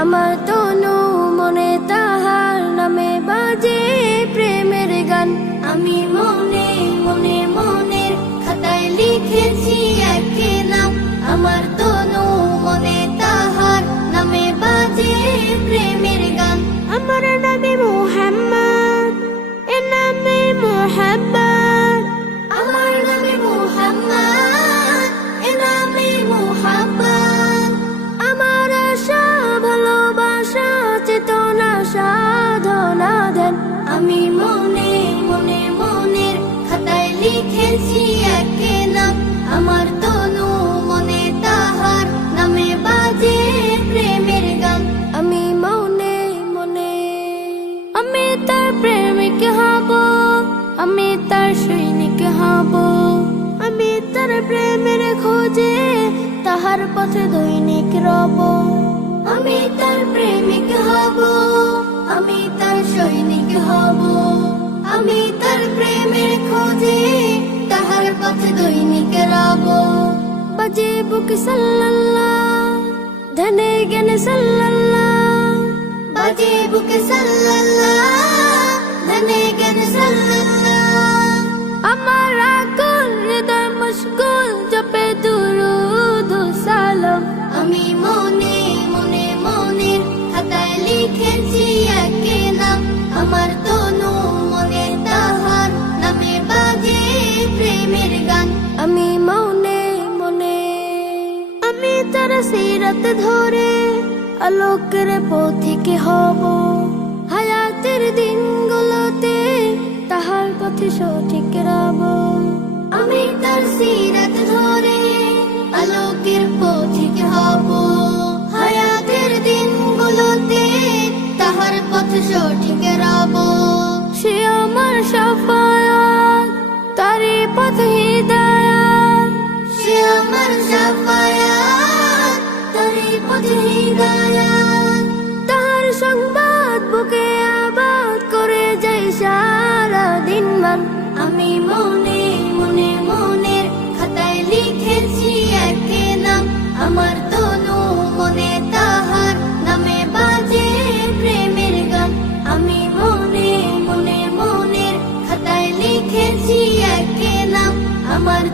আমার তনু মনে তাহার নামে বাজে প্রেমের গান। আমি মনে মনে মনের খাতায় লিখেছি একে নাম। আমার তনু মনে তাহার নামে বাজে প্রেমের গান। আমার নামে মোহাম্মদ এ নামে মোহাম্মদ। আমার নামে মোহাম্মদ এ নামে মোহাম্মদ। সাধনা দেন। আমি মনে মনে মনের খাতায় লিখেছি একে নাম। আমার তনু মনে তাহার নামে বাজে প্রেমের গান। আমি মনে মনে আমি তার প্রেমিক হব। আমি তার সৈনিক হব। আমি তার প্রেমের খোঁজে তাহার পথে দৈনিক রব। আমি তার প্রেমিক হব। সৈনিক হব। আমি তার প্রেমের খোঁজে তাহার পথে দৈনিক রব। বাজে বুক সাল্লাল্লাহ, ধনে জ্ঞান সাল্লাল্লাহ। বাজে বুকে সাল্লাল্লাহ, ধনে জ্ঞান সাল্লাল্লাহ। আমার আকুল হৃদয় মশগুল আমি তার সিরাত ধরে আলোকের পথিকে হব। হায়াতের দিনগুলোতে তাহার পথে সঠিক রব। আমি তার সিরাত ধরে আলোকের পথিক হব। হায়াতের দিনগুলোতে তাহার পথ সঠিক রব। সে আমার সাফায়াত তারে পথ হিদায়াত। সে আমার সাফায়াত প্রাণ আমি মনে মনে, মনের খাতায় লিখেছি একে নাম। আমার মনে তাহার নামে বাজে প্রেমের গান। আমি আমার